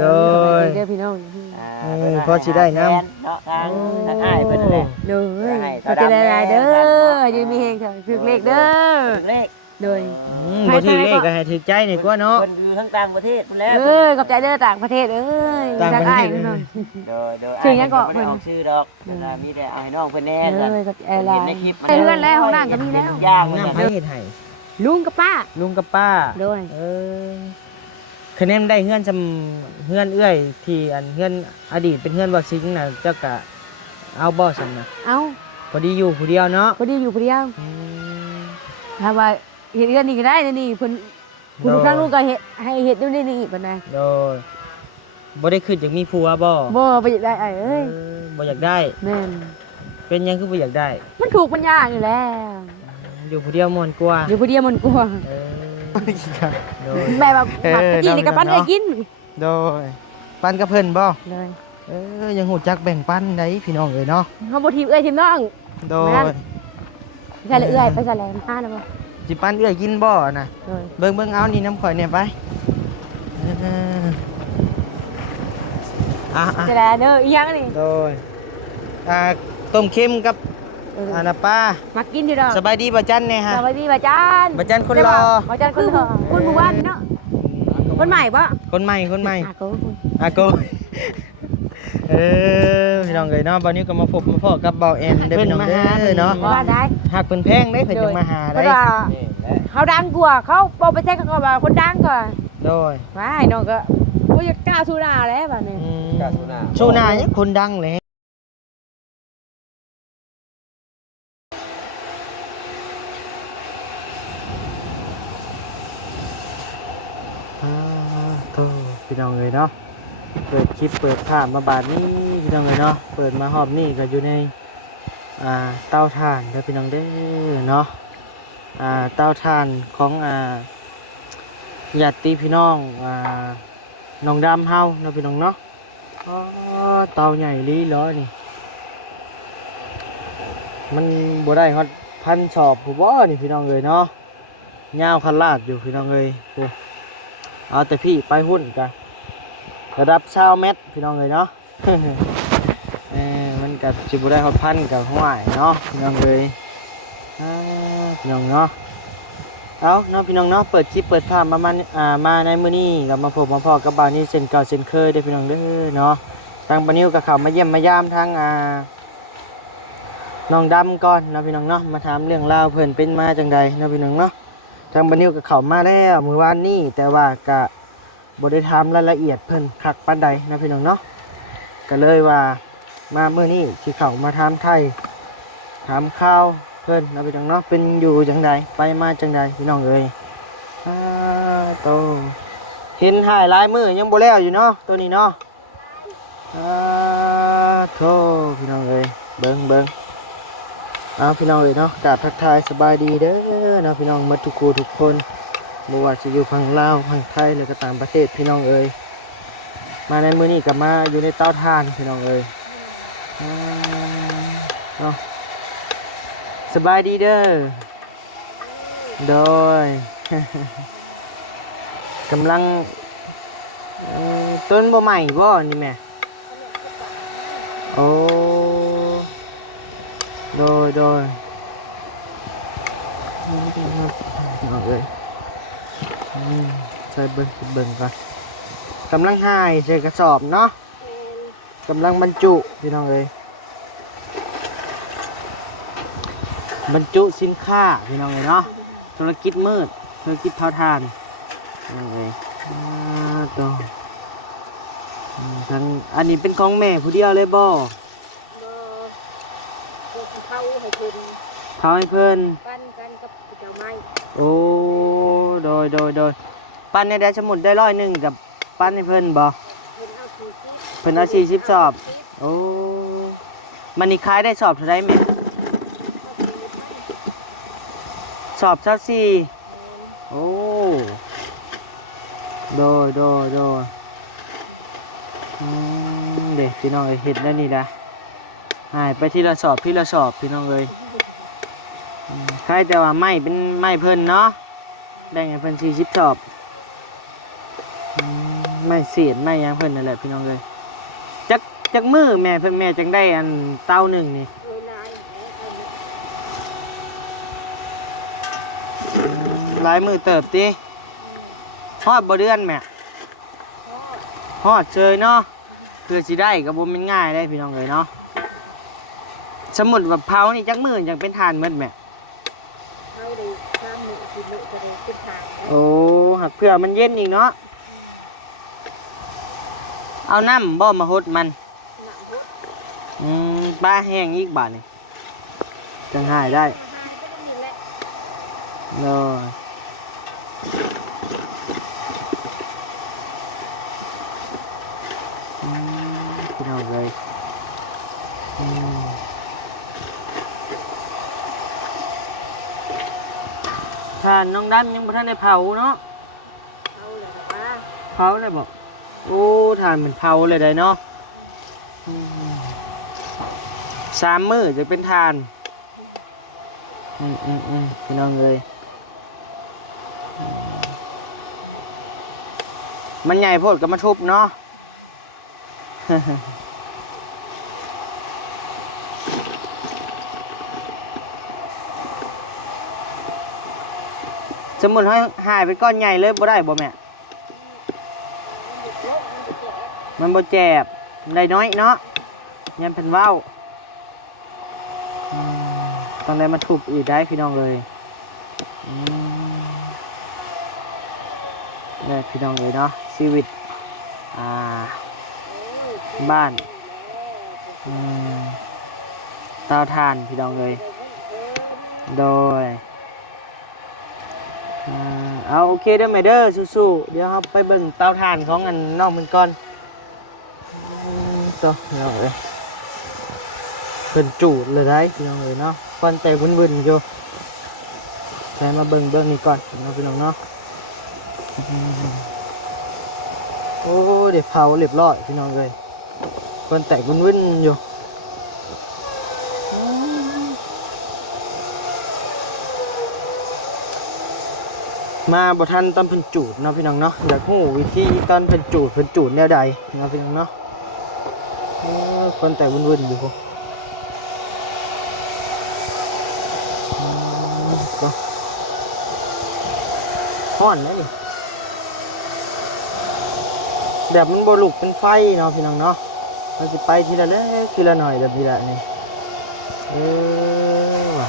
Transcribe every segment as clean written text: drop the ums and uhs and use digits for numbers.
โดย เด้อพี่น้อง พอสิได้นำ เนาะทางอ้ายเพิ่นนั่นแหละ เด้อขอบใจหลายๆเด้ออยู่มีเฮงค่ะถึกเลขเด้อ ถึกเลข โดย บ่ถือเลขก็ให้ถือใจนี่กว่าเนาะ เพิ่นอยู่ทั้งต่างประเทศพุ่นแล้ว ขอบใจเด้อต่างประเทศเอ้ย ต่างประเทศ พี่น้อง โดย ชื่อหยังก็ บ่ได้ออกชื่อดอกมีแต่เอาให้น้องเพิ่นแน่ ข จ้ะ อบใจหลาย เห็นในคลิป เพื่อนแล้วห้องน้ำก็มีแล้ว ย่าง น้ำไผเฮ็ดให้ ลุงกับป้า ลุงกับป้า โดย คะแนนได้เฮือนเฮือนเอื้อยที่อันเฮือนอดีตเป็นเฮือนบ่ซิงน่ะเจ้าก็เอาบ่ซั่นน่ะ เอ้า พอดีอยู่ผู้เดียวเนาะ พอดีอยู่ผู้เดียวถ้าว่าเฮ็ดเรือนนี่ก็ได้นี่เพิ่นผู้ทางลูกก็เฮ็ดให้เฮ็ดอยู่นี่นี่เพิ่นน่ะ โดยบ่ได้คิดอยากมีผัวบ่ บ่อยากได้เอ้ย บ่อยากได้ แม่น เป็นหยังคือบ่อยากได้ มันถูกมันยากอยู่แล้ว อยู่ผู้เดียวม่วนกว่า อยู่ผู้เดียวมันกลัว เออโดย แม่ว่าผักตะกี้นี่ก็ปั้นได้กิน โดยปันกับเพิ่นบ่ เลย ยังหูจักแบ่งปันได้พี่น้องเอ้ยเนาะ เฮาบ่ทีมเอ้ยทีมน้อง โดย ใช่ละเอ้ยไปซะแล้วมาแล้วบ่ สิปันเอ้ยกินบ่น่ะ เลย เบิ่งเอานี่น้ำข่อยเนี่ยไปอ่ะ ใช่แล้วเด้ออีหยังนี่ โดยต้มเค็มกับน่ะป้า มากินอยู่ดอก สบายดีบ่จันเนี่ยฮะ สวัสดีบ่จัน บ่จันคนรอ บ่จันคนรอคุณหมู่บ้านเนาะคนใหม่บ่ คนใหม่อ่ะกู อาโกพี่น้องเอ้ยเนาะบัดนี้ก็มาพบมาพ้อกับเบาแอนเด้อพี่น้องเด้อเนาะ ว่าได้ หักเพิ่นแพงเด้เพิ่นจังมาหา เพ ได้ ราะว่าเขาดังกว่าเขาบ่ไปแท้เขาก็ว่าคนดังกว่า โดย ว้ายน้องก็บ่อยากกล้าสู้หน้าแล้วบัดนี้ ชูหน้าเนี่ยคนดังเลยพี่น้องเลยเนาะเปิดคลิปเปิดภาพมาบาดนี้พี่น้องเลยเนาะเปิดมาหอบนี่ก็อยู่ในเตาถ่านเด้อพี่น้องเด้อเนาะเตาถ่านของญาติพี่น้องน้องดำเฮาเนาะพี่น้องเนาะเตาใหญ่ลีล้อนี่มันบ่ได้ฮอดพันสอบผู้บ่นี่พี่น้องเลยเนาะยาวคันลาดอยู่พี่น้องเลยเอาแต่พี่ไปหุ้นกันระดับ20 เมตรพี่น้องเลยเนาะ มันกับจิบุได้ฮอดพันกับห้วยเนาะพี่น้องเลยพี่น้องเนาะเอาเนาะพี่น้องเนาะเปิดคลิปเปิดภาพมาในมื้อนี้กับมาพบมาพอกับบาวนี้เช่นเก่าเช่นเคยเด้อพี่น้องเด้อเนาะทางปานิ้วกับเขามาเยี่ยมมายามทางน้องดำก่อนเนาะพี่น้องเนาะมาถามเรื่องราวเพิ่นเป็นมาจังใดเนาะพี่น้องเนาะทางปานิ้วกับเขามาแล้วมื้อวานนี้แต่ว่ากะบ่ได้ถามรายละเอียดเพิ่นคักปานใดเนาะพี่น้องเนาะก็เลยว่ามาเมื่อนี้ที่เขามาถามไทยถามข่าวเพิ่นเนาะพี่น้องเนาะเป็นอยู่จังใดไปมาจังใดพี่น้องเอ้ยโตเห็นหายหลายมือยังบ่แล้วอยู่เนาะตัวนี้เนาะโธ่พี่น้องเอ้ยเบิ่งเอาพี่น้องเอ้ยเนาะกราบทักทายสบายดีเด้อเนาะพี่น้องหมดทุกคู่ทุกคนบ่ว่าจะอยู่ฝั่งลาวฝั่งไทยหรือก็ต่างประเทศพี่น้องเอ้ยมาในมื้อนี้ก็มาอยู่ในเตาถ่านพี่น้องเอ้ยเนาะสบายดีเด้อโดย กำลังต้นบ่ใหม่บ่นี่แม่โอ้โดยเอาเลยใส่เบิ่งก่อนกำลังหายใส่กระสอบเนาะกำลังบรรจุพี่น้องเอ้ยบรรจุสินค้าพี่น้องเอ้ยเนาะธุรกิจมืดธุรกิจเผาถ่านต่อทั้งอันนี้เป็นของแม่ผู้เดียวเลยบ่เขาให้เพิ่น เขาให้เพิ่น ปั้นกันกับเจ้าไม้ โอ้โดยปั้นในได้สมุดได้100กับปั้นให้เพิ่นบ่เพิ่นเอา40สอบโอ้มันนี่ขายได้สอบเท่าไรแม่สอบ24โอ้โดยเด็กพี่น้องเห็นแล้วนี่นะหายไปที่ละสอบพี่น้องเลยใครแต่ว่าไม่เป็นไม่เพิ่นเนาะแบ่งให้เพิ่น40สอบ ไม่เสียดไม่หยังเพิ่นนั่นแหละพี่น้องเอ้ยจักมือแม่เพิ่นแม่จังได้อันเต้าหนึ่งนี่หลายมือเติบติฮอดบ่เดือนแม่ฮอดเชยเนาะเพื่อสิได้ก็บ่แม่นง่ายได้พี่น้องเอ้ยเนาะสมมุติว่าเผานี่จักมือจังเป็นทานหมดแม่โอ้หักเพื่อมันเย็นอีกเนาะเอาน้ำบ่มาหดมันปลาแห้งอีกบาทนี่จังหายได้เลยพี่น้องเลยถ้าน้องดำยังบ่ทันได้เผาเนาะเผาเลยบอกโอ้ทานเหมือนเผาเลยได้เนาะ3 มื้อจะเป็นทานพี่น้องเลยมันใหญ่โพดก็มาทุบเนาะสมมุติให้หายเป็นก้อนใหญ่เลยบ่ได้บ่แม่มันบ่แจบได้น้อยเนาะยันเป็นว่าวต้องได้มาทุบอีกได้พี่น้องเลยนี่พี่น้องเลยเนาะชีวิตบ้านเตาถ่านพี่น้องเลยโดยเอาโอเคเด้อแม่เด้อสู้ๆเดี๋ยวเราไปเบิ่งเตาถ่านของอันน้องมันก่อนต่อพี่น้องเลยเป็นจูดเลยได้พี่น้องเลยเนาะก่อนแต่วุ่นๆอยู่ใช้มาเบิ่งนี่ก่อนเนาะพี่น้องเนาะโอ้เดี๋ยวเผาเรียบร้อยพี่น้องเลยก่อนแต่วุ่นๆอยู่มาบ่ทันตอนเพิ่นจูดเนาะพี่น้องเนาะอยากรู้วิธีตอนเพิ่นจูดแนวใดเนาะพี่น้องเนาะก่อนแต่วุ่นๆอยู่พวกฮ้อนนะนี่แบบมันบลุกเป็นไฟเนาะพี่น้องเนาะเราจะไปทีละเล็กทีละหน่อยแบบนี้แหละนี่ว่ะ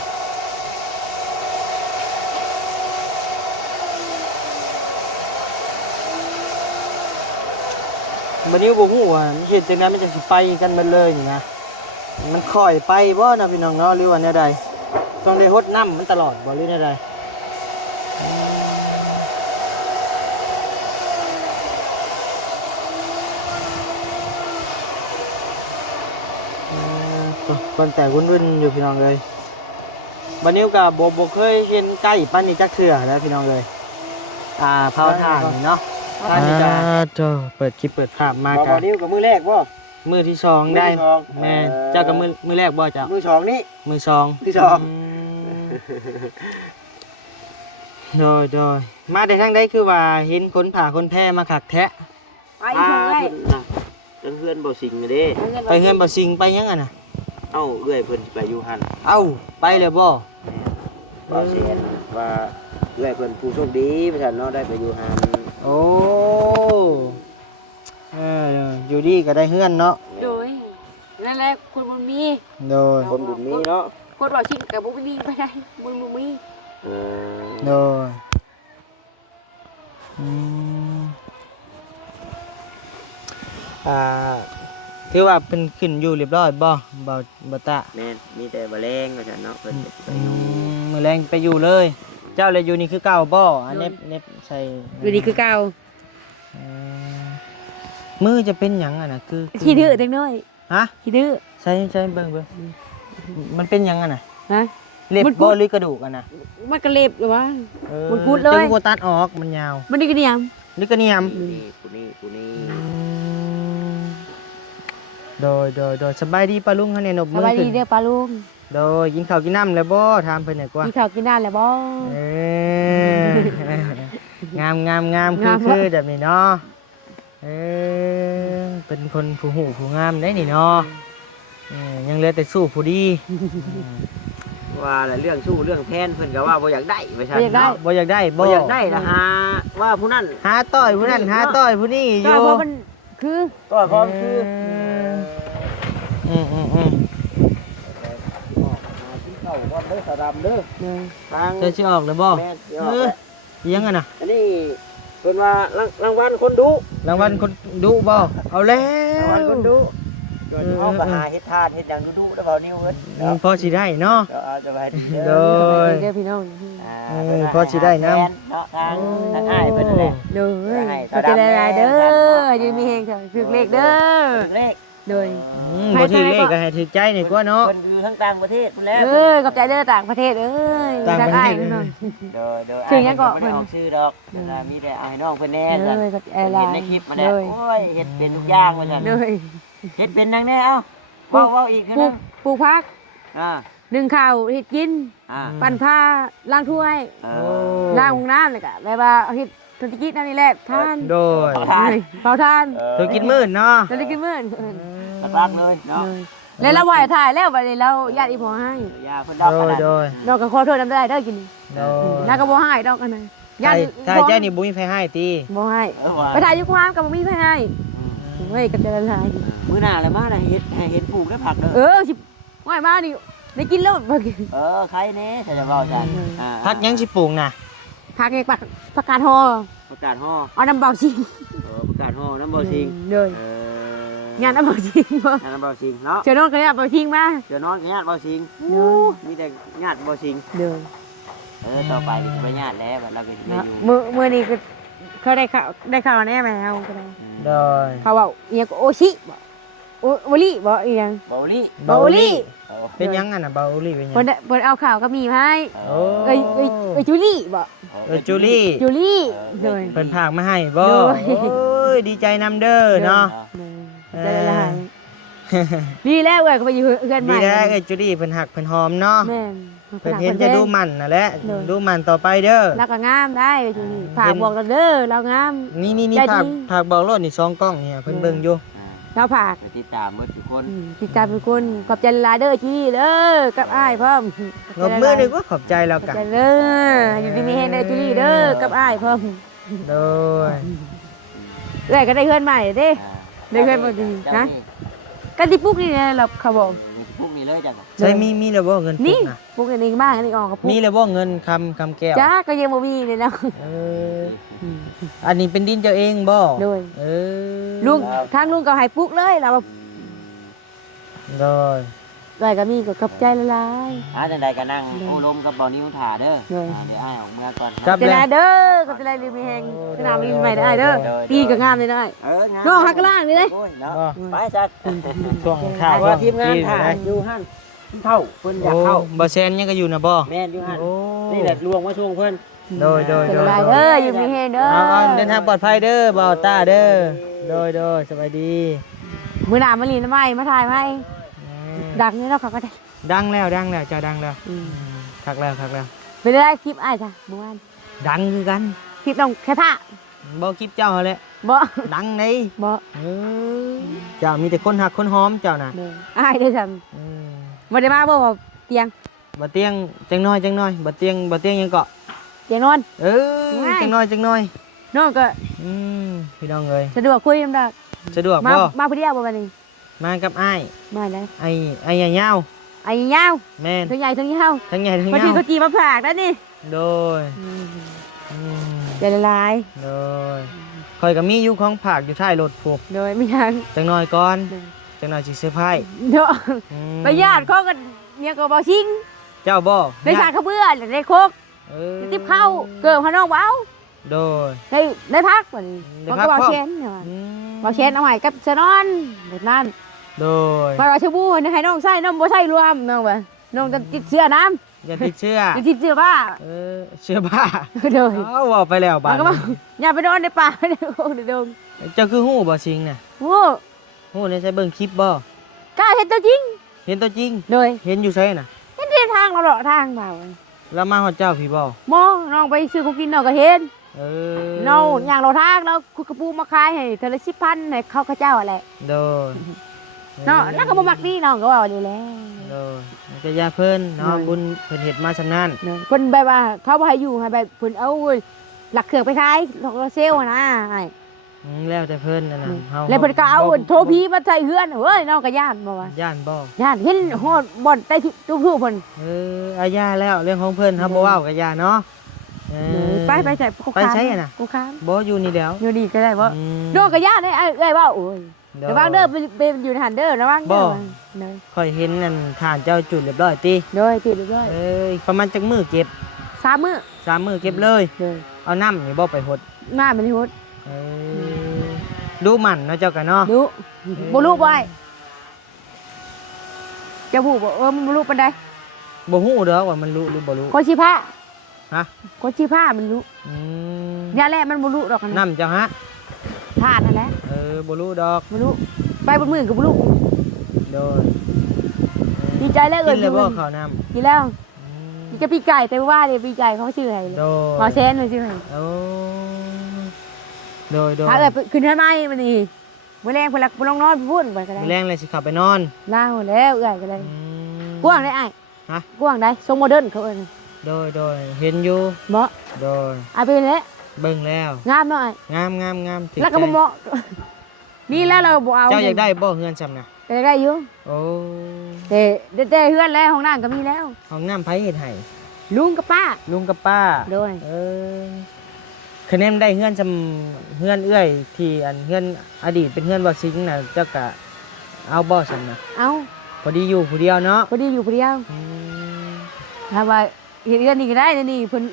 วันนี้บอกว่าเห็นจังนั้นมันจะสิไปกันหมดเลยนี่นะมันค่อยไปบ่นะพี่น้องเนาะหรือว่าแนวใดต้องได้รดน้ำมันตลอดบ่หรือแนวใดก่อนแต่วุ่นๆอยู่พี่น้องเลยวันนี้กับโบเคยเห็นไก่ปั้นนี่จักเถื่อแล้วพี่น้องเลยเผาถ่านเนาะท่านนี่จะเปิดคลิปเปิดภาพมากันบ่นิ้วกับมือแรกบ่มือที่สองได้แม่เจ้ากับมือแรกบ่เจ้ามือสองนี่มือสองที่สองโดยมาได้ทั้งได้คือว่าเห็นคนผ่าคนแพ้มาขักแทะไปเพื่อน เพื่อนบ่สิงเด้ไปเฮือนบ่สิงไปยังไงน่ะเอ้าเอื้อยเพิ่นไปอยู่หั่นเอ้าไปเลยบ่บ่เสียนว่าเอื้อยเพิ่นผู้โชคดีว่าซั่นเนาะได้ไปอยู่หั่นโอ้อยู่ดีก็ได้เฮือนเนาะโดยนั่นแหละคนบุญมีโดยคนบุญมีเนาะคนบ่ชินกับบุญมีไปได้บุญมีโดยถือว่าเป็นขึ้นอยู่เรียบร้อยบ่ตาแม่นมีแต่บ่แรงว่าซั่นเนาะเพิ่นไปอยู่มื้อแรงไปอยู่เลยเจ้าเลยอยู่นี่คือเก่าบ่อันเน็บใส่อยู่นี่คือเก่ามือจะเป็นหยังอ่ะน่ะคือขี้ดื้อจังน้อยฮะขี้ดื้อใช่เบิ่งมันเป็นหยังอ่ะน่ะฮะเล็บบ่หรือกระดูกอ่ะน่ะมันก็เล็บหรือวะมันกุดเลยจังบ่ตัดออกมันยาวมันนี่ก็เนียมนี่ก็เนียมกูนี่โดยสบายดีป้าลุงเฮาแน่นบมือสบายดีเด้อป้าลุงโดยกินข้าวกินน้ำแล้วบ่ถามเพิ่นหน่อยกว่ากินข้าวกินน้ำแล้วบ่งามคือแบบนี้เนาะ เป็นคนผู้หูผู้งามได้นี่เนาะยังเหลือแต่สู้ผู้ดี ว่าแล้วเรื่องสู้เรื่องแทนเพิ่นก็ว่าบ่อยากได้ไปซั่น บ่อยากได้ เนาะ บ่อยากได้ บ่อยากได้นะฮะว่าผู้นั้น หาต้อยผู้นั้นหาต้อยผู้นี้อ ก็ ยู่ เพราะมันคือ ก็พร้อมคือ อืม เข้าก่อนเด้อสะดำเด้อ เลย ทาง จะสิออกเลยบ่ แม่สิออกแล้ว ยังอ่ะน่ะ อันนี้เพิ่นว่ารางวัลคนดุ รางวัลคนดุบ่เอาแล้ รางวัลคน ว ดุโดยเฉพาะก็หาเฮ็ดทานเฮ็ดหยังดุๆแล้วเปล่านิ้วเพิ่นเนาะ พอสิได้เนาะ ก็เอาสบายดี โด เด้อ ย เด้อพี่น้อง พอสิได้นำ เนาะทางอ้ายเพิ่นนั่นแหละ เด้อ ให้ ก็จะได้หลายเด้ออยู่มีเฮงค่ะถึกเลขเด้อ ถึกเลข โดย บ่ถือเลขก็ให้ถือใจนี่กว่าเนาะ เพิ่นอยู่ทั้งต่างประเทศพุ่นแล้ว ขอบใจเด้อต่างประเทศเอ้ย ต่างประเทศ พี่น้อง โดย ชื่อหยังก็ บ่ได้ออกชื่อดอกแต่ว่ามีแต่เอาให้น้องเพิ่นแน่ เด้ ซั่น อขอบใจ เพิ่น หลา เห็น ย ในคลิปมาแล้ว เด้อ โอ้ยเฮ็ดเป็นทุกอย่างว่าซั่น เด้อ เฮ็ดเป็นจังแน่เอ้าเว้าอีกคือ ปลู นึ ก ง ปลูกผัก อ่า นึ่งข้าวเฮ็ดกิน อ่า ปั่นผ้าล้างถ้วย เอ โอ้ อ ล้างห้องน้ำเลยกะแบบว่าเฮ็ดธุรกิจนั่นนี่แหละทาน โดย เผาทาน ธุรกิจมื้นเนาะ ธุรกิจมื้อ รักๆเลยเนาะ แล้วเราไหวถ่ายแล้วบัดนี้เราญาติอีพ่อให้ อย่าเพิ่นดอกขนาด โดย เราก็ขอโทษนำได้เด้อกิน โดย น้าก็บ่ให้ดอกอันนั้นญาติ ถ้าใจนี่บ่มีไผให้ติ บ่ให้ เออว่า ไปถ่ายอยู่ความก็บ่มีไผให้เฮ้ยก็จะละลาย มื้อหน้าแล้วมาได้เฮ็ดให้เห็นปลูกได้ผักเด้อ สิไหวมานี่ได้กินแล้วบ่กิน ใครแน่ถ้าจะเว้าจังอ่า พักยังสิปลูกน่ะ ผักเองผักกาดฮอ ประกาศฮ้อ เอาน้ำเบาชิง ประกาศฮ้อน้ำบ่สิง เลย เออ งานน้ำเบาชิงบ่ น้ำบ่สิงเนาะ เชิญน้องก็ได้เบาชิงมา เดี๋ยวนอนกับญาติบ่สิง เด้อ มีแต่ญาติบ่สิง เด้อ ต่อไปก็สิไปญาติแล้วบัดเราก็สิได้ เนาะ อยู่ มื้อนี้ก็เขาได้ข่าวแน่แมวก็ได้ โดย เขาบอกเอียงก็โอชิบ่โอโอลิบ่เอียง เบาลี่ เบาลี่ เป็นยังอ่ะน่ะเบาลี่เป็นยัง เพิ่นเอาข่าวก็มีมาให้ โอ้ เอ้ยจูลี่บ่ จูลี่ จูลี่เลย เพิ่นพากมาให้บ่ โดย โอ้ยดีใจนำเด้อเนาะ ได้ละหายดีแล้วเอ้ยก็ไปอยู่เพื่อนให ดี ม่ แล้วเอ้ยจูลี่เพิ่นหักเพิ่นหอมเนาะ แม่น เพิ่นเห็นจะดูมันน่ะแหละ โดย ดูมันต่อไปเด้อ แล้วก็งามได้จูลี่ฝากบอกเราเด้อเรางาม นี่ ใจดี ผากบอกรถนี่2กล้องเนี่ยเพิ่นเบิ่งอยู่ เราฝาก ติดตามเมื่อทุกคน ติดตามทุกคนขอบใจหลายเด้อจี้เด้อกับอ้ายพร้อม งบมือนึงก็ขอบใจแล้ว ขอบ กัน ใจเด้ออยู่ดีมีเฮงเด้อจูลี่เด้อกับอ้ายพร้อม โดย เอ้ยก็ได้เพื่อนใหม่เด้ ได้เพื่อนบ่ดีนะ กันที่ปุ๊กนี่เนี่ยเราเขาบอก พวกนี้เลยจัง ใช่มีแล้วบ่เงิน นี่ ปุ๊กนะ ปุ๊กอันนี้บ้างอันนี้ออกกับปุ๊ก มีแล้วบ่เงินคำแก้ว จ้าก็ยังบ่มีเลยนะ เอออันนี้เป็นดินเจ้าเองบ่ โดย เออ ลุงทางลุงก็ให้ปุ๊กเลยเรา โดย ได้ก็มีก็ขอบใจละลาย จังใดก็นั่งโอ้ลมกับเบานิ้วถ่าเด้อ โดย เดี๋ยวอ้ายออกเมื่อก่อน ครั ขอบ บใจหลายเด้อขอบใจหลายลืมมีแฮงสนามมีใหม่ได้เด้อปีก็งามเลยได้ งาม น้องหักล่างนี่เลย โอ้ยเนาะ บ่ ไปจัด ช่วงข้าว ว่าทีมงาน ที่ ถ่า ได้ อยู่หั่นเข้าเพิ่นอยาก โอ้ เข้า บ่แซนยังก็อยู่นะบ่ แม่นอยู่หั่น โอ้ นี่แหละลวงมาช่วงเพิ่น โดย ขอบใจหลายเด้ออยู่มีแฮงเด้อ เอาเดินทางปลอดภัยเด้อบ่าวต้าเด้อโดยสบายดี มื้อหน้ามาลีนใหม่มาถ่ายใหม่ดังนี่เนาะเขาก็ได้ ดังแล้วเจ้าดังแล้วคักแล้ว ไปได้คลิปอ้ายจ้ะเมื่อวาน ดังคือกัน คลิปน้องแค่ท่า บ่คลิปเจ้าหั่นแหละ บ่ ดังใน บ่ เจ้ามีแต่คนหักคนหอมเจ้าน่ะ เด้ออ้ายได้ทำบ่ได้มาบ่เตียง บ่เตียงจังน้อยบ่เตียงยังเกาะ เตียงนอน จังน้อย น้องก็ พี่น้องเอ้ย สะดวกคุยนำดอก สะดวก มา บ่ มาผู้เดียวบ่บัดนี้ มากับอ้าย มาแล้ว ไอ้ใหญ่ยาว ไอ้ยาว แม่น ทั้งใหญ่ทั้งยาว ทั้งใหญ่ทั้ง บาง ยา ที ว ก็จีมาผากแล้วนี่ โดย ใจละลาย โดยคอยก็มีอยู่ของผักอยู่ท้ายรถพวก โดยไม่ยัง จังน้อยก่อน โดย จังน้อยสิเซอร์ไพรส์ เนาะ อืม ไปญาติเขาก็เนี่ยก็บ่ชิง เจ้าบ่ ได้ชาเขาเบื่อได้โคก เออ ติบเข้าเกิดพน้องเว้า โดย ได้พักบ่นี่ ได้ เขา พั ก็ ก บ่ พร้อม เชนเนี่ย อืม บ่เชนเอาใหม่กับชะนอนบทนั้น โดย มาว่าชะบูนี่ให้น้องใส่น้องบ่ใส่รวมน้องว่าน้องจะติดเชื้อน้ำ อย่าติดเชื้อ จะติดเชื้อบ้า เออเชื้อบ้า โดย เอาว่าไปแล้วบา มั ด นก็บอกอย่าไปนอนในป่าในโคกในดง เจ้าคือฮู้บ่สิงน่ะ โอ้ ฮู้ในใช้เบิ่งคลิปบ่ กล้าเห็นตัวจริง เห็นตัวจริง โดย เห็นอยู่ไสน่ะ เห็นเดินทางเราเลาะทางเปล่า แล้วมาฮอดเจ้าพี่บ่ มองน้องไปซื้อของกินน้องก็เห็น โ เออ เนาอย่างเราทางแล้วคุณกระปูมาขายให้เทอละ10,000ให้เขาเจ้าอะไร โดย เนาะแล้วก็บ่มักดีน้องก็ว่าดีแล้ว โดยมันก็ยาเพิ่นเนาะ โดย บุญเพิ่นเฮ็ดมาสำนั้น เนาะเพิ่นแบบว่าเขาบ่ให้อยู่ให้แบบเพิ่นเอาหลักเครื่องไปขายเราเซลล์นะอ้าย แล้วแต่เพิ่นนั่นน่ะเฮา แล้วเพิ่นก็เอาโทรพีมาใส่เฮือนเฮ้ยน้องก็ย่านบ่ว่า ย่านบ่ ย่านเห็นฮอดบ่อนใต้ทุกๆเพิ่น อาญาแล้วเรื่องของเพิ่นเฮาบ่เว้ากับยาเนาะเออ ไปใส่กู ไปใช้อะน่ะ กูค้าน บ่อยู่นี่แล้ว อยู่ดีก็ได้บ่ อืม น้องก็ย่านได้เอ้ยว่าโอ้ย เดี๋ยว ระวังเด้อไปอยู่ในหันเด้อระวังเด้อ บ่ เด้อ ค่อยเห็นนั่นฐานเจ้าจุดเรียบร้อยติ เด้อติดเด้อ เอ้ยประมาณจักมื้อเก็บ 3มื้อ 3มื้อเก็บเลย เด้อ เอาน้ำนี่บ่ไปหด มามันฮด เออดูมันเนาะเจ้ากันเนาะ ดูบ่รู้บ่ไอ้จะบูบ่มันบ่รู้ปานใด บ่ฮู้เด้อว่ามันรู้หรือบ่รู้ คนสิผ้า ฮะ คนสิผ้ามันรู้ อืม ยาแลมันบ่รู้ดอกกัน น้ำเจ้าฮะ ธาตุนั่นแหละ บ่รู้ดอก บ่รู้ไปบนมือก็บ่รู้ โดย ดีใจแล้ว กิ เอ้ย นเลยบ่ข้าวน้ำ กินแล้ว อืม จะปีไก่แต่ว่าเลยปีไก่เขาชื่ออะไรเลย โดย หมอเซนเลยชื่ออะไร โอ้โดย ถ้าเอ้ยขึ้นทำไมมันนี่มื้อแรงเพิ่นละบ่ลงนอนพูดบ่ก็ได้ แรงเลยสิเขับไปนอน ลาวแล้วเอ้ยก็ได้ อืม กว้างได้อ้าย ฮะ กว้างได้ทรงโมเดิร์นเขาเอิ้น โดยเห็นอยู่ เหมาะ โดย เอาไปแล้ว เบิ่งแล้ว งามหน่อย งามถึง แล้วก็บ่เหมาะนี่แล้วเราบ่เอา เจ้าอยากได้บ่เฮือนซ้ำนะ อยากได้อยู่ โอ้ แต่เฮือนแล้วห้องน้ำก็มีแล้ว ห้องน้ำไผเฮ็ดให้ ลุงกับป้า ลุงกับป้า โดย เออคะแนนได้เฮือนซ้ำเฮือนเอื้อยที่อันเฮือนอดีตเป็นเฮือนบ่ซิงน่ะเจ้าก็เอาบ่ซ้ำนะ เอา พอดีอยู่ผู้เดียวเนาะ พอดีอยู่พอดียว อืม ถ้าว่าเฮ็ดเฮือนนี่ก็ได้นี่เพิ่น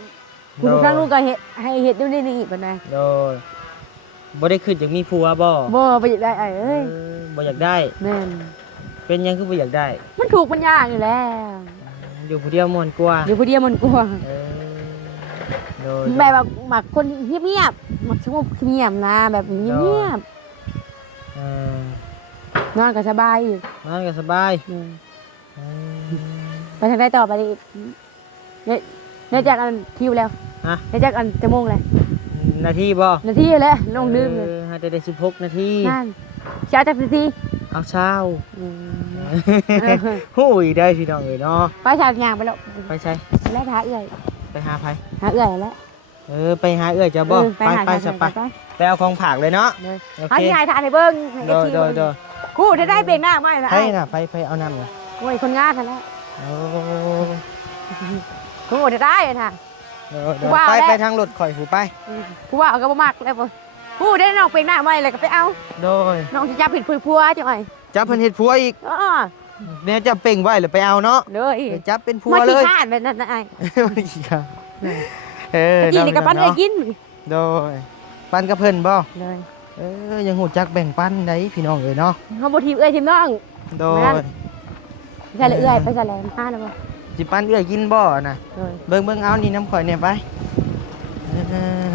คุณ โดย ครั้งลูกก็เฮ็ดให้เฮ็ดอยู่นี่นี่ปานใด โดยบ่ได้คิดอยากมีผัวบ่ บ่อยากได้อ้ายเอ้ย บ่อยากได้ แม่น เป็นหยังคือบ่อยากได้ มันถูกมันยากอยู่แล้ว อยู่ผู้เดียวม่วนกว่า อยู่ผู้เดียวมันกลัว เออโดย แบบว่ามักคนเงียบๆมักสงบเงียบนะแบบเงียบ เออน อนก็สบายอีก นอนก็สบาย อืม เออ ไปทางใดต่อไปอีกเนี่ยจากอันทิวแล้ว ฮะ เนี่ยจากอันจะโมงเลย นาทีบ่ นาทีแล้วลงลืมเลย หาแต่ได้16นาที นั่นเช้าจากนาที เอาเช้า อืม หูยได้พี่น้องเอ้ยเนาะ ไปทางยางไปแล้ว ไปใช้ แล้วหาเอื่อย ไปหาไผ หาเอื่อยแล้ว ไปหาเอื้อยเจ้าบ่ ไปหา ไปสบไปไปเอาของผักเลยเนาะ เลย โอ หา เค ที่ไหนทานให้เบิ้งให้ โดย FT โดยโดย คู่จะได้เปลี่ยนหน้าไม่ละ ไปน่ะไปเอาน้ำน่ะ โอ้ยคนงานกันแล้ว โอ้ คู่จะได้น่ะ โดย ว้าว ไป แล้ว ไปทางรถข่อยหูไป คู่ว่าเอาก็บ่มักแล้วบ่คู่ได้น้องเปลี่ยนหน้าไม่เลยก็ไปเอา โดย น้องจะจับผิดผัวจังไง จับเพิ่นเฮ็ดผัวอีก อ๋อ เนี่ยจะเป่งไว้หรือไปเอาเนาะ เลย ไปจับเป็นผัว มา เล ขี้ ย ข้านแบบนั้นนะไอ้ มาขี้ข้านเออ ตะกี้นี่กับปั้นเลยกิน โดยปันกับเพิ่นบ่ เลย ยังหูจักแบ่งปันได้พี่น้องเอ้ยเนาะ เขาบ่ทีมเอ้ยทีมน้อง โดย ใช่เลยเอ้ยไปใส่แรงมาแล้วบ่ สิปันเอื้อยกินบ่น่ะ เลย เบิ่งเอานี่น้ำข่อยเนี่ยไปเออ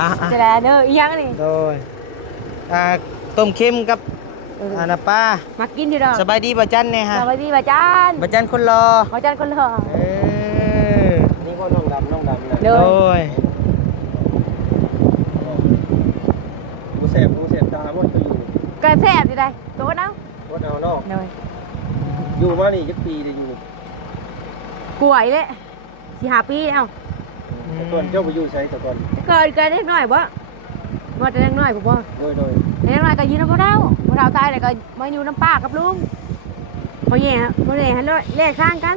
อ่ะ ใส่แรงเด้ออีหยังนี่ โดยต้มเค็มกับน่ะป้า มากินอยู่ดอก สบายดีบ่จันเนี่ยฮะ สวัสดีบ่จาน บ่จันคนรอ ขอจานคนรอ นี่ก็น้องดำนะ เล โด ย ย กูเสพตาหมดก็อยู่ ก็แซ่บอยู่ได้โตเนาะ วัดเอาเนาะ เลย อยู่มานี่จักปีได้อยู่ ป่วยเลยสิหาปีเอ้า แต่ก่อนเจ้าไปอยู่ไสแต่ก่อน เกิดเล็กน้อยบ่มาแต่เล็กน้อยบ่ โดย เล็กน้อยก็ยืนนำบ่เฒ่าบ่เฒ่าตายแล้วก็มาอยู่น้ำป้ากับลุงบ่แย่บ่ได้หันเลยแลกข้างกัน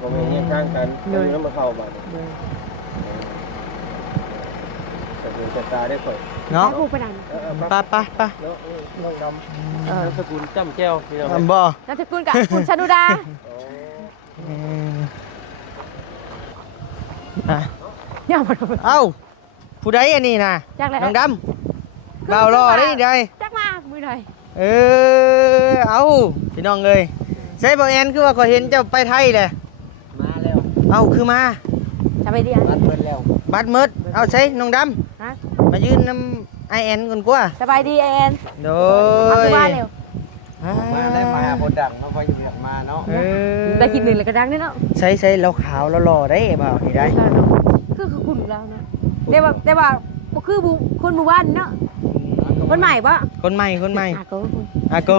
บ่แม่นเฮียข้างกันอยู่นำมาเข้าบ้านแต่เห็นแต่ตาได้ข่อย เนาะ ลูกไปนั่ง ไป เนาะน้องดำสกุลจ้ำแก้วพี่น้อง บ่ นามสกุลกับคุณชนุดา อ่ะ อย่ามา เอ้าผู้ใดอันนี้น่ะ จักแล้ว น้องดำเบารอได้ได้ จักมามือหน่อย เอาพี่น้องเอ้ยใช่บ่แอนคือว่าก็เห็นเจ้าไปไทยแหละ มาแล้ว เอาคือมา จะไปเรียน นัดเพิ่นแล้ว บัดมืดเอาใช่น้องด ฮะ ำมายืนน้ำไอแอนก่อนกว่า สบายดีแอน โด เอา ย ตัวบ้านเร็ว มาได้มาบ่ดังมาไปอยู่อย่างมาเนาะ เออ ได้กินหนึ่งเลยกระดังนี่เนาะ ใช่เราขาวเราหล่อได้เปล่านี่ได้ คือคุณแล้วเนาะแต่ว่าบ่คือคนหมู่บ้านเนาะคนใหม่บ่ คนใหม่อาโก อาโก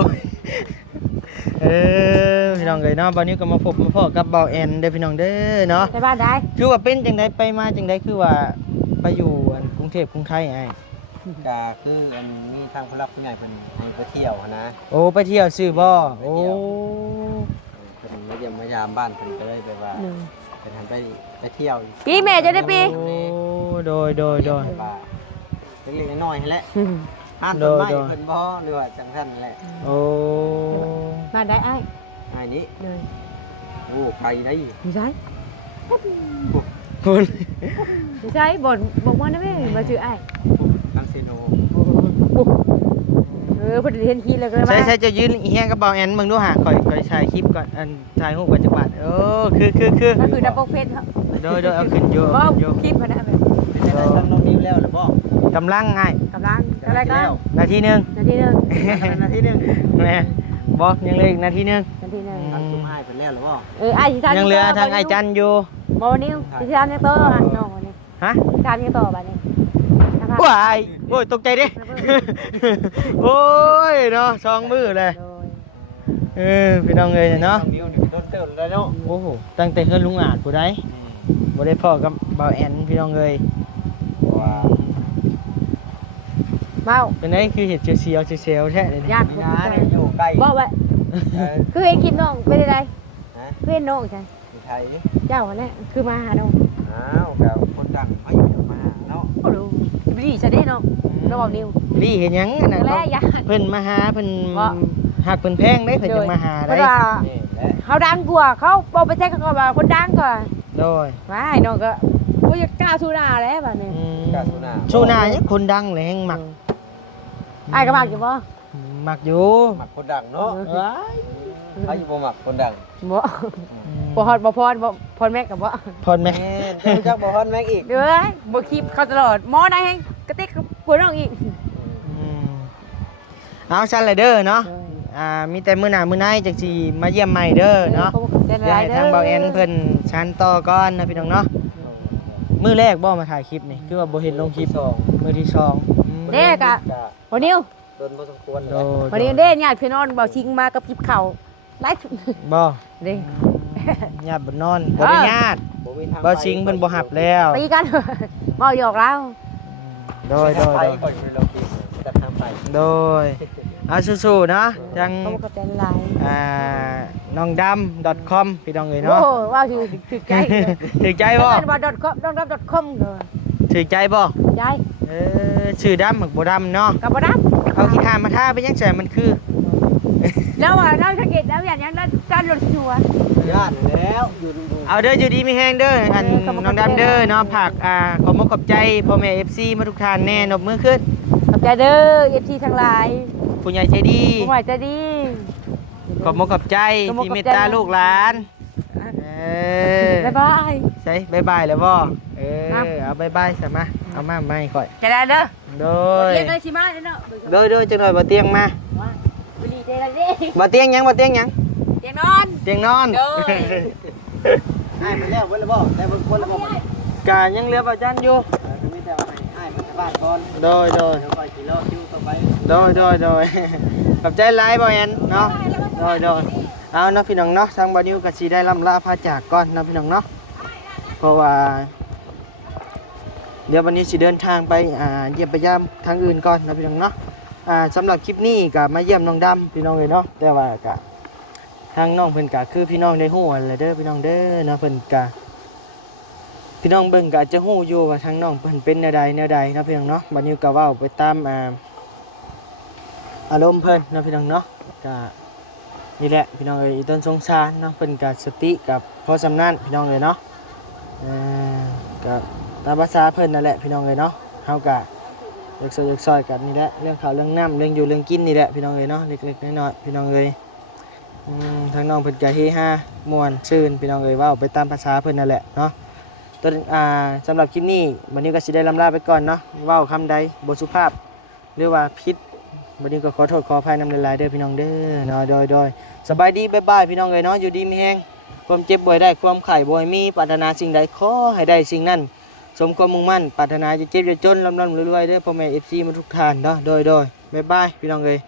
พี่น้องเอ้ยเนาะบัดนี้ก็มาพบมาพ้อกับเบาแอนเด้อพี่น้องเด้อเนาะ ไปบ้านได้ คือว่าเป็นจังไดไปมาจังไดคือว่าไปอยู่กรุงเทพกรุงไทยไอ้ ก็คืออันนี้ทางผู้รักผู้ใหญ่เพิ่นให้ไปเที่ยวนะ โอ้ไปเที่ยวซื่อบ่โอ้ เพิ่นมาเยี่ยมมายามบ้านเพิ่นก็เลยไปว่าเพิ่นหันไปเที่ยว ปีแม่จะได้ปี โอ้โดย ว่าเล็กๆน้อยๆนั่นแหละอ่านต้นไม้เพิ่นบ่หรือว่าจังซั่นนั่นแหละ โอ้ บ้านได้อ้าย อ้ายนี้ เลย โอ้ไปได้ ไม่ใช่ คุณ ไม่ใช่บอกว่านะแม่มาชื่ออ้าย อันเซโน เพิ่นเห็นทีแล้วก็มา ใช่จะยืนอีเฮียงกับเบาแอนมึงดูหาข่อยถ่ายคลิปก่อนอันถ่ายรูปก่อนจักบาทโอ้คือ ก็คือดับเบิลเพชรครับ โดยเอาขึ้นอยู่ บ่ อยู่ คลิปพะนะแบบ เป็นจังได๋ทำน้องนิ้วแล้วหรือบ่ กำลังไง กำลังอะไรกัน นาทีหนึง นาทีหนึง นาทีนึง แม่บอกยังเหลืออีกนาทีหนึง นาทีหนึง ทำจุ่มอ้ายเพิ่นแล้วหรือบ่ อ้ายสิทาน ยังเหลือทางไอ้จันอยู่ บ่นิ้วสิทานยังโตอ่ะน้องนี่ ฮะ ทานยังโตบัดนี้นะคะ ว้ายโอ้ยตกใจดิ โอ้ยเนาะสองมือเลยพี่น้องเอ้ยเนาะ วิวนี่โดนเติมแล้วเนาะ โอ้โหตั้งแต่เฮือนลุงอาจผู้ใดบ่ได้พ่อกับเบาแอนพี่น้องเอ้ย ว่า เมา เป็นไงคือเห็ดเสียวๆแท้เลย ญาติ นี่นะนี่อยู่ใกล้ บ่ว่า เออ คือเห็นคลิปน้องเป็นอะไร ฮะ เพื่อนน้องใช่ อยู่ไทย เจ้าแหละคือมาหาน้อง อ้าวกับคนดังมาอยู่มาเนาะ บ่รู้สิไปดีซะเด้น้องน้องบอกนิ้ว ลี่เห็นหยังอันน่ะ แล้ เนาะ ญาติ เพิ่นมาหาเพิ่น บ่ หักเพิ่นแพงได้เพิ่นจะมาหา เพ ได้ ราะว่า นี่แหละ เขาดังกว่าเขาบอกไปแจ้งเขาว่าคนดังกว่า โดย ว้ายน้องก็บ่อยากกล้าสู้หน้าแล้วบัดนี้ กาสุนา ชูหน้าเนี่ยคนดังเลยแฮงมัก อ้ายก็มักอยู่บ่ มักอยู่ หมักคนดังเนาะ ว้าย ไอ้อยู่บ่หมักคนดัง บ่บ่ฮอดบ่พรบ่พรแม็กกับบ่ พรแม่ แม่นจะรู้จักบ่ฮอนแม็กอีก เด้อบ่คลิปเขาตลอดหมอได้แฮงกระเตกกว่าน้องอีก เอาซั่นเลยเด้อเนาะมีแต่มื้อหน้ามื้อในจังสิมาเยี่ยมใหม่เด้อเนาะ เดี๋ยว เดี๋ยวให้ทางเบาแอนเพิ่นชันต่อก่อนนะพี่น้องเนาะมื้อแรกบ่มาถ่ายคลิปนี่คือว่าบ่เห็นลงคลิป สอง มื้อที่สอง เด้กะบ่นิ้ว โดนพอสมควร โด เลย วันนี้เด้ญาติพี่น้องเบาชิงมากับคลิปเขาไลฟ์ บ่ เด้ ญาติบ่นอนบ่ได้ญาติ บ่มีทาง บ่ชิงเพิ่นบ่หับแล้ว ตีกัน เมาหยอกเรา โดย ไปก่อนอยู่ในโลกีจะทางไป โดยเอาสู้ๆเนาะจัง เขาบอกกับใจลาย น้องดำ .com พี่น้องเอ้ย โอ้ เนาะ ว่าคือถึกใจ ถือใจบ่ ว่า .com ต้องรับ .com เลย ถือใจบ่ ใจ ชื่อดำหมึกบ่ดำเนาะ กับบ่รับ เอาขี้ทามาทาเป็นยังไงมันคือ แล้วว่าเราสังเกตแล้วอย่างนั้นแล้วการหลุดชัว ญาติแล้วอยู่ดู เอาเด้ออยู่ดีมีแฮงเด้ออัน ขอบคุณ น้องดำเด้อเนาะผักขอมขอบใจพ่อแม่ FC มาทุกท่านแน่นบมือขึ้น ขอบใจเด้อ FT ทั้งหลาย ผู้ใหญ่ใจดี ผู้ใหญ่ใจดี ขอบขอบใจ ขอบคุณ ที่เมตตาลูกหลาน บ๊ายบาย ใช่บ๊ายบายแล้วบ่ ครับ เอาบ๊ายบายซะมาเอามาไม่ก่อย ใจได้เด้อ โดย เรียกเลยชิมาเด้อเนาะ โดยจังหน่อยบ่เตียงมา ว่าบดีใจได้เด้ บ่เตียงหยังบ่เตียงหยัง เตียงนอน เตียงนอน โดย ให้มันแล้วเว้ยแล้วบ่ได้เบิ่งคนแล้วบ่ กะยังเหลือบ่จันอยู่ มีแต่ให้มันบ้านก่อน โดย เดี๋ยวค่อยสิรอคิวต่อไป ขอบใจหลายบ่แอนเนาะโดยเอาเนาะพี่น้องเนาะทางบ่นิวก็สิได้ล่ำลาพาจากก่อนเนาะพี่น้องเนาะเพราะว่าเดี๋ยววันนี้สิเดินทางไปเยี่ยมไปยามทางอื่นก่อนเนาะพี่น้องเนาะสำหรับคลิปนี้ก็มาเยี่ยมน้องดำพี่น้องเลยเนาะแต่ว่าก็ทางน้องเพิ่นก็คือพี่น้องได้ฮู้กันแหละเด้อพี่น้องเด้อเนาะเพิ่นก็พี่น้องเบิ่งก็อาจจะฮู้อยู่ว่าทางน้องเพิ่นเป็นแนวใดเนาะพี่น้องเนาะบัดนี้ก็เว้าไปตามอารมณ์เพิ่นเนาะพี่น้องเนาะก็นี่แหละพี่น้องเอ้ยอีต้นสงสารเนาะเพิ่นก็สติกับพอสำนันพี่น้องเลยเนาะก็ตามภาษาเพิ่นนั่นแหละพี่น้องเลยเนาะเฮาก็อยากซอยกันนี่แหละเรื่องข้าวเรื่องน้ำเรื่องอยู่เรื่องกินนี่แหละพี่น้องเลยเนาะเล็กๆน้อยๆพี่น้องเลยทางน้องเพิ่นก็เฮฮาม่วนชื่นพี่น้องเลยเว้าไปตามภาษาเพิ่นนั่นแหละเนาะต้นสำหรับคลิปนี้วันนี้ก็สิได้ลำลาไปก่อนเนาะเว้าคำใดบ่สุภาพหรือว่าผิดวันนี้ก็ขอโทษขออภัยนำหลายๆเด้อพี่น้องเด้อเนาะโดยสบายดีบ๊ายบายพี่น้องเลยเนาะอยู่ดีมีแฮงความเจ็บบ่ได้ความไข้บ่มีปรารถนาสิ่งใดขอให้ได้สิ่งนั้น สมความมุ่งมั่นปรารถนาจะเจ็บจะจนร่ำรวยๆเด้อพ่อแม่ FC มาทุกท่านเนาะโดยบ๊ายบายพี่น้องเอ้ย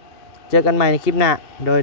เจอกันใหม่ในคลิปหน้าโดย